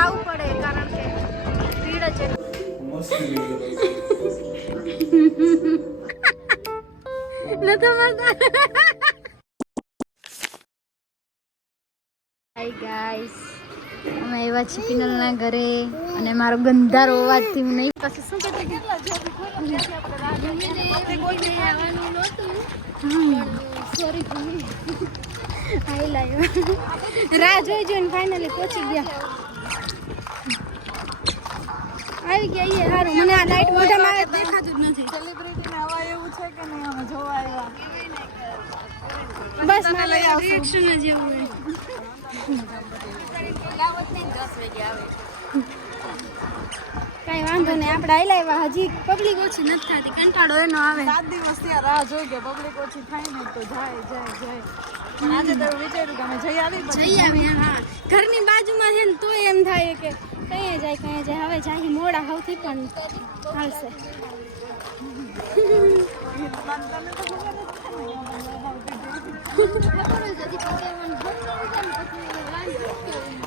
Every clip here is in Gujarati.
જવું પડે કારણ કે ભીડ છે. હાય ગાઈસ, અમે આવ્યા છીએ કિનલના ઘરે અને મારો ગંધારો અવાજથી હું નહીં પછી શું કહેતી સોરી હાઈ લાવ્યો રાહ જોઈ જોઈને ફાઇનલી પહોંચી ગયા. આવી ગયા એ સારું. મને આ લાઈટ મોઢામાં આવે દેખાતું જ નથી. સેલિબ્રિટીને હવા એવું છે કે નહીં અમે જોવા આવ્યા. બસ મારે રિએક્શન જ એવું હોય. કઈ વાંધો નહીં, આપણે આઈ લાવ્યા. હજી પબ્લિક ઓછી નથી થતી, કંટાળો એનો આવે. 7 દિવસ ત્યાં રાહ જોઈ કે પબ્લિક ઓછી થાય ને તો જાય જાય જાય. પણ આજે તો એવું વિચાર્યું કે અમે જઈ આવી જઈ આવી. હા, ઘરની બાજુમાં છે ને તો એમ થાય કે કઈ જાય. હવે જાય મોડા સૌથી પણ હાલશે.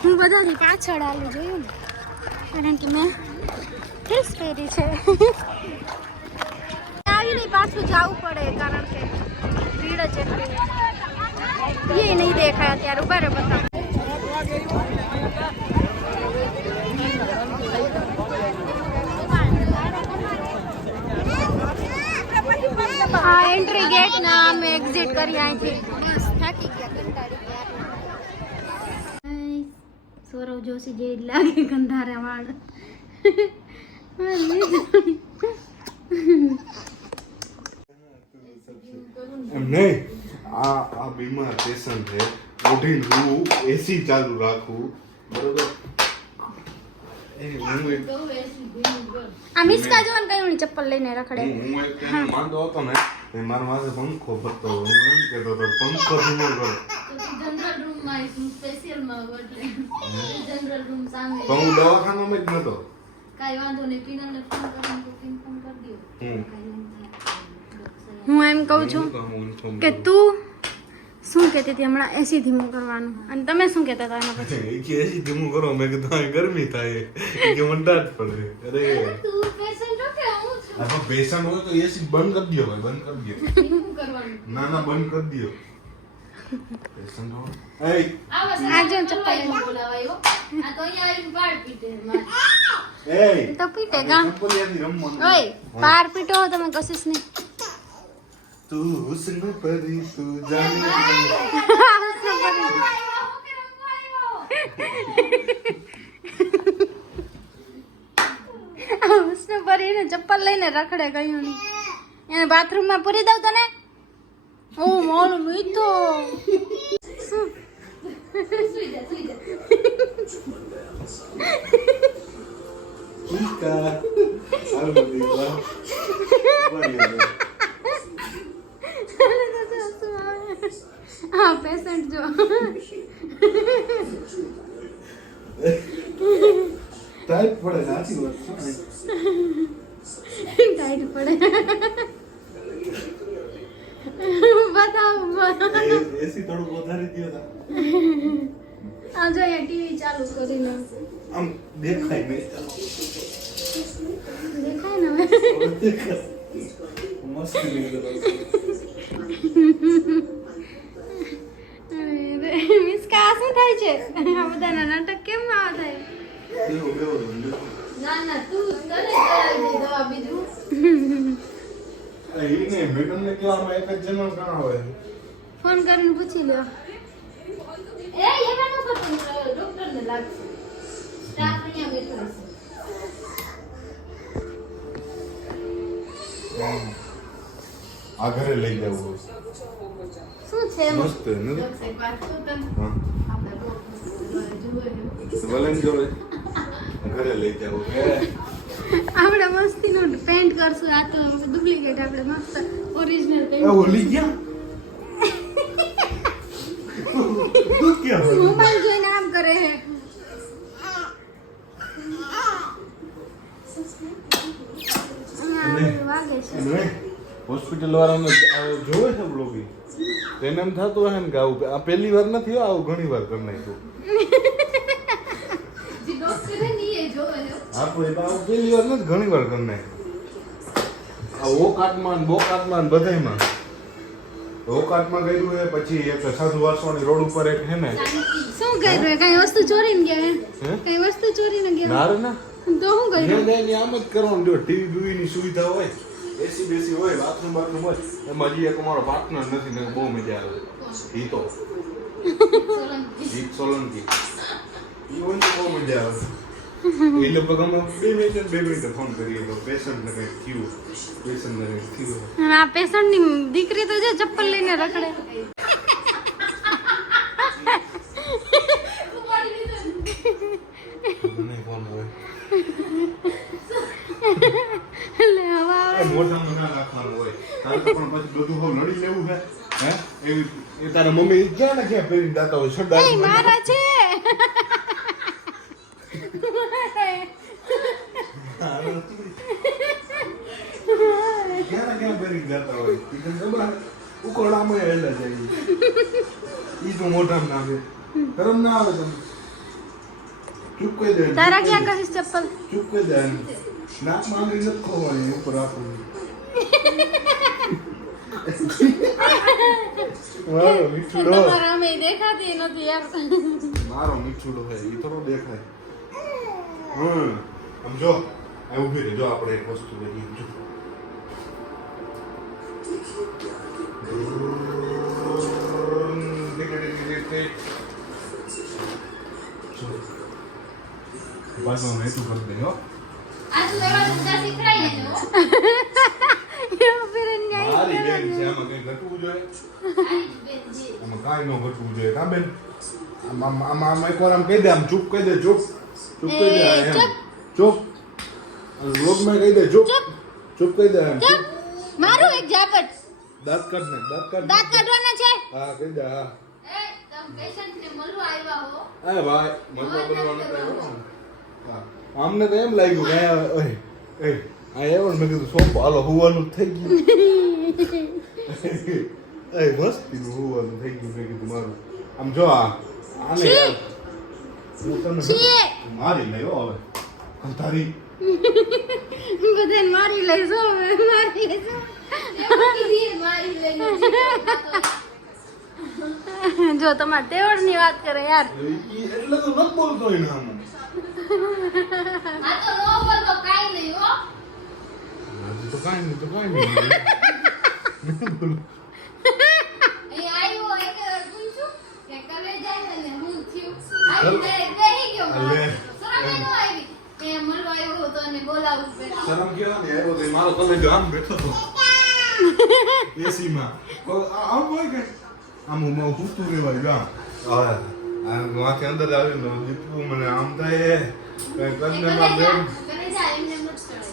હું બધાની પાછળ આલું જોયું ને કારણ કે મેં હિલ્સ પહેરી છે. આવીને પાછું જવું પડે કારણ કે ભીડ છે. એ નહીં દેખાય અત્યારે. ઉભા રહે બતાવો. હા, એન્ટ્રી ગેટ ના અમે એક્ઝિટ કરી અહીંથી. બસ થાકી ગયા, કંટાળી ગયા. સૌરવ જોશી જે લાગે ગંધારા વાળ. એમ નહીં, આ બીમાર પેશન્ટ છે. ઉઠીને રૂ એસી ચાલુ રાખવું બરોબર. આ મિસકા જોન કઈ ચપ્પલ લઈને રખડે. હું એક માંદો હતો ને મારા માથે પંખો ફરતો. હું એમ કેતો હતો પંખો ધીમો કરો. જનરલ રૂમ માં સ્પેશિયલ માં એટલે જનરલ રૂમ સામે. તો હું દવાખાનામાં જ નતો. કાઈ વાંધો નહીં, પીનલને ફોન કરીને બુકિંગ ફોન કરી દો. હું હું એમ કહું છું કે તું શું કહેતી હતી હમણાં એસી ધીમું કરવાનું, અને તમે શું કહેતા હતા એના પછી? કે એસી ધીમું કરો. મેં કીધું આ ગરમી થાય કે મને દાંત પડે. અરે તું પેશન્ટ છો કે હું છું? આ પેશન્ટ હોય તો એસી બંધ કરી દો ભાઈ, બંધ કરી દો. શું કરવાનું? ના બંધ કરી દો. પેશન્ટ હોય એ આ જો ચપ્પલ બોલાવાયો. આ તો અહીંયા આવીને પાડ પીટે માર. એ તો પીટે કા. ચંપલિયાથી રમવાનું. ઓય પાર પીટો તમે કશિશ નહીં. તું હુસ્ન પરી તું જાને હુસ્ન પરીને ચપ્પલ લઈને રખડે ગયું નહીં. એને બાથરૂમમાં પૂરી દઉં તને. હું મોરું મીઠો કા આલમદીલા હા પેશન્ટ જો ટાઈટ પડે. સાચી વાત ટાઈટ પડે. બતાવો એસી થોડું વધારી દો તા. આ જો અહીંયા ટીવી ચાલુ કરીને આમ દેખાય નહીં. દેખાય ને હવે. મસ્ત નીકળે. મિસકા શું થાય છે? આ બધાના નાટક કેમ આવા થાય? ના તું કરે દવા બીજું. એને મેડમ ને કહેવામાં એક જ જણો કાં હોય. ફોન કરીને પૂછી લ્યો. એ એમાં નો કરતો, ડોક્ટર ને લાગશે. સ્ટાફ અહીંયા બેઠો છે. આ ઘરે લઈ જવું. શું છે? મસ્ત ને. એક વાત કહું તને. હા આપણે બહુ જુએ. વલન જોડે ઘરે લઈ જવું. આપણે મસ્તીનું પેન્ટ કરશું. આ તો ડુપ્લિકેટ, આપણે મસ્ત ઓરિજિનલ પેન્ટ. ઓલી ગયા તું ક્યાં મોબાઈલ જોઈને આમ કરે છે. વાગે છે. હોસ્પિટલ વાળાને જોવે છે બ્લોગિંગ. તેને એમ થતું હશે ને કે આવું આ પહેલી વાર નથી આવું ઘણી વાર કરી નાખ્યું. આપણે પેલી વાર નથી ઘણી વાર કરી નાખ્યું આ ઓકાટમાં ને બોકાટમાં ને બધાયમાં ઓકાટમાં કર્યું હે પછી એક સાધુ વાસવાણી રોડ ઉપર એક હે ને શું કર્યું કઈ વસ્તુ ચોરીને ગયા હે? કઈ વસ્તુ ચોરીને ગયા ના રે ના તો શું કર્યું ને આમ જ કરવાનું જો ટીવી બીવીની સુવિધા હોય એસી બેસી હોય બાથરૂમ હોય એમાં હજી એક અમારો પાર્ટનર નથી ને બહુ મજા આવે ઈ તો જીત સોલંકી ઈ હોય ને બહુ મજા આવે એ લગભગ અમે 2 મિનિટ ફોન કરીએ તો પેશન્ટ ને કઈ થયું આ પેશન્ટની દીકરી તો જો ચપ્પલ લઈને રખડે મને ફોન હોય લે હવા આવે મોઢામાં ના રાખવાનું હોય તારે તો પણ પછી બધું હોવ લડી લેવું છે હે એવી એ તારા મમ્મી ક્યાં ને ક્યાં પહેરીને જાતા હોય સરદાર એ મારા છે ક્યાં પહેરીને જાતા હોય ઉકોડામાં હેલા જાય ઈ તો મોઢામાં ના આવે ગરમ ના આવે તમે ચૂપ કહી દે તારા ક્યાં કહીશ ચપ્પલ ચૂપ કહી દે નાકમાં આંગળી નથી ખોવાની ઉપર રાખવું મારો મીઠુડો તમારા અમે દેખાતી નથી યાર મારો મીઠુડો હે ઈ થોડો દેખાય આમ જો આ ઊભી રહે જો આપણે એક વસ્તુ લઈએ જો બાજુ મેં તું કરી દે હો આ તો એવા ધંધા શીખડાય ને યો ફિરન ગઈ મારી બેન છે આમાં કઈ ઘટવું જોઈએ આમાં કાંઈ ન ઘટવું જોઈએ કા બેન આમાં એકવાર આમ કહી દે આમ ચૂપ કહી દે ચૂપ કહી દે એમ ચૂપ વ્લોગમાં કહી દે ચૂપ કહી દે એમ ચૂપ મારું એક ઝાપટ દાંત કાઢ ને દાંત કાઢવાના છે હા કહી દે હા એ તમ પેશન્ટ ને મળવા આવ્યા હો એ ભાઈ મને બોલવાનું થાય હા આમને તો એમ લાગ્યું કે ઓય એ આ એવો મેં કીધું સોંપ હાલો હુવાનું થઈ ગયું એ મસ્તી હુવાનું થઈ ગયું મેં કીધું મારું આમ જો આને હું તને મારી લઈ હો હવે તારી બધાને મારી લઈશ હવે મારી લઈશ જો તમારે તેવડની વાત કરે યાર એટલે તો ન બોલતો હોય ને આમ આ તો નો બોલતો કાઈ નહીં હો તો કાંઈ નહીં અહીં આવ્યો એટલે પૂછું કે કલે જાય ને હું થયું આવી ડાયરેક્ટ બેહી ગયો શરમ ન આવી કે મળવા આવ્યો તો અને બોલાવું પડે શરમ કેવા ને આવ્યો તો મારો કલેજો આમ બેઠો તો એસીમાં આમ હોય કે આમ હું પૂછતું રહેવાય જા માથે અંદર આવીને દીપવું મને આમ થાય કઈ કરીને માં બેન કલે જાય એમને મત ચડે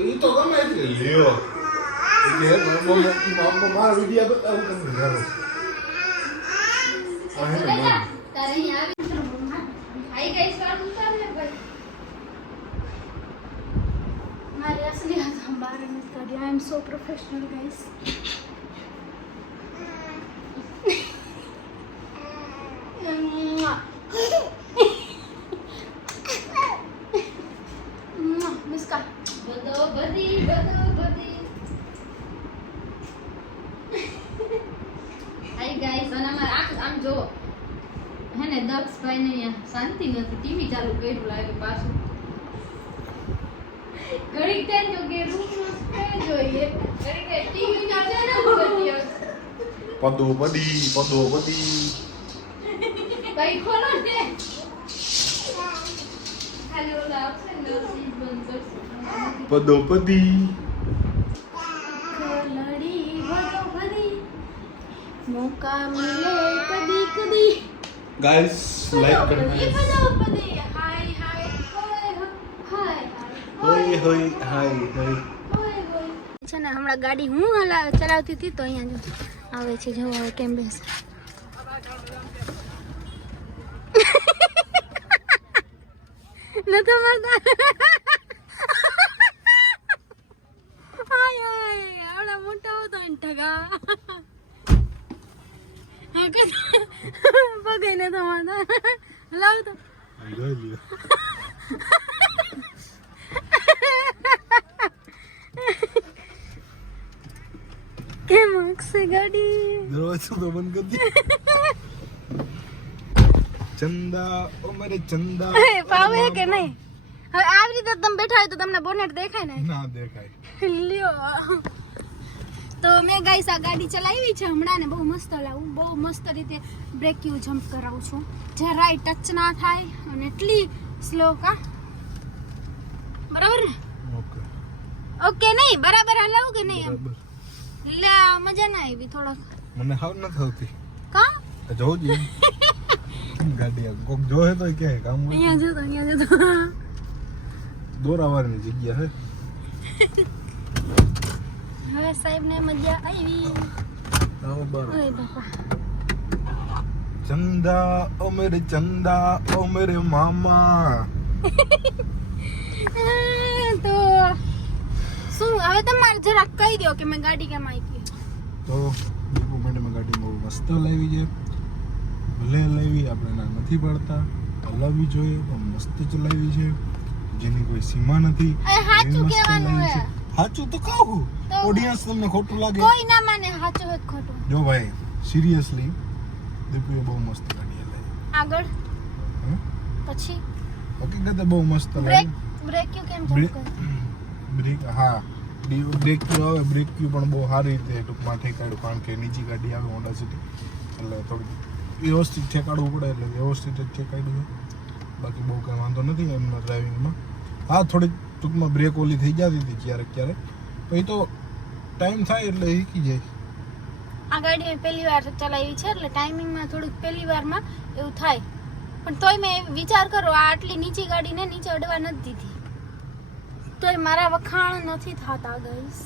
ઈ તો ગમે એટલે લ્યો મારા વિડીયો બતાવું તમને જારો તારે અહીં આવી ગઈ સારું તારે ભાઈ મારી અસલી હાથ બહાર નથી કાઢી આઈ એમ સો પ્રોફેશનલ ગાઈસ મિસ્કા બધો બધી હાય ગાઈસ અને અમાર આમ જો હે ને દક્ષભાઈ ને અહીંયા શાંતિ નથી ટીવી ચાલુ કર્યું લાગે પાછું ઘડીક થાય તો કે રૂમ નો સ્પ્રે જોઈએ ઘડીક ટીવી ના ચેનલ બદલી પદો પદી કઈ ખોલો ને ખાલી ઓલા ઓપ્શન ને સ્વિચ બંધ કરશું પદો પદી લડી બધો ભરી મોકા મિલે કદી કદી गाइस लाइक करना है બધો પદી હાય હાય होय हाय છે ને હમણાં ગાડી હું ચલાવતી હતી તો અહીંયા જો આવે છે જો હવે કેમ બેસે નતો મારતા હાય હાય આવડા મોટા હોતો ને ઠગા પગે ને તો મારતા લાવ તો જોઈ લ્યો. કેમ હકશે ગાડી? દરવાજો તો બંધ કરી દે. ચંદા ઓ મારે ચંદા. ફાવે કે નહીં? હવે આવી રીતે તમે બેઠા હોય તો તમને બોનેટ દેખાય ને? ના દેખાય. લ્યો તો મેં ગાઈસ આ ગાડી ચલાવી છે હમણાં ને બહુ મસ્ત લાવું બહુ મસ્ત રીતે બ્રેક યુ જમ્પ કરાવું છું જરાય ટચ ના થાય અને એટલી સ્લો કા બરાબર ને ઓકે ઓકે નહીં બરાબર હલાવું કે નહીં એમ બરાબર. લે મજા ના આવી થોડોક મને હાવ ન થતી. કા જોઉં જ ગાડી કોક જોહે તો કે કામ હોય. અહીંયા જતો દોરાવારની જગ્યા હે. હવે સાહેબ ને મજા આવી આવો બાર. ઓય બાપા ચંદા ઓ મેરે ચંદા ઓ મેરે મામા. તો શું હવે તમારે જરાક કહી દો કે મેં ગાડી કેમ આવી તો દીપુ મેડમે ગાડી બહુ મસ્ત લાવી છે. ભલે લાવી આપણે ના નથી પાડતા, હલાવવી જોઈએ પણ મસ્ત ચલાવી છે, જેની કોઈ સીમા નથી. સાચું એવી મસ્ત કહેવાનું લાવી હે છે. સાચું તો કહું. તો ઓડિયન્સ તમને ખોટું લાગે કોઈ ના માને સાચું હોય કે ખોટું જો ભાઈ સિરિયસલી દીપુએ બહુ મસ્ત ગાડી લાવી. આગળ હમ? પછી હકીકતે બહુ મસ્ત બ્રેક લાવી. બ્રેક ક્યુ કેમ બ્રેક જમ્પ કરે બ્રેક હા બ્રેક ક્યુ આવે. બ્રેક ક્યુ પણ બહુ સારી રીતે ટૂંકમાં ઠેકાડ્યું કારણ કે નીચી ગાડી આવે હોન્ડા સિટી એટલે થોડું વ્યવસ્થિત ઠેકાડવું પડે એટલે વ્યવસ્થિત જ ઠેકાડ્યું છે. બાકી બહુ કંઈ વાંધો નથી એમના ડ્રાઇવિંગમાં. હા થોડીક ટૂંકમાં બ્રેક ઓલી થઈ જતી હતી ક્યારેક ક્યારેક પછી તો ટાઈમ થાય એટલે શીખી જાય. આ ગાડી મેં પહેલી વાર ચલાવી છે એટલે ટાઈમિંગમાં થોડુંક પહેલી વારમાં એવું થાય પણ તોય મેં વિચાર કરો આ આટલી નીચી ગાડીને નીચે અડવા નથી દીધી તોય મારા વખાણ નથી થતા ગાઈસ.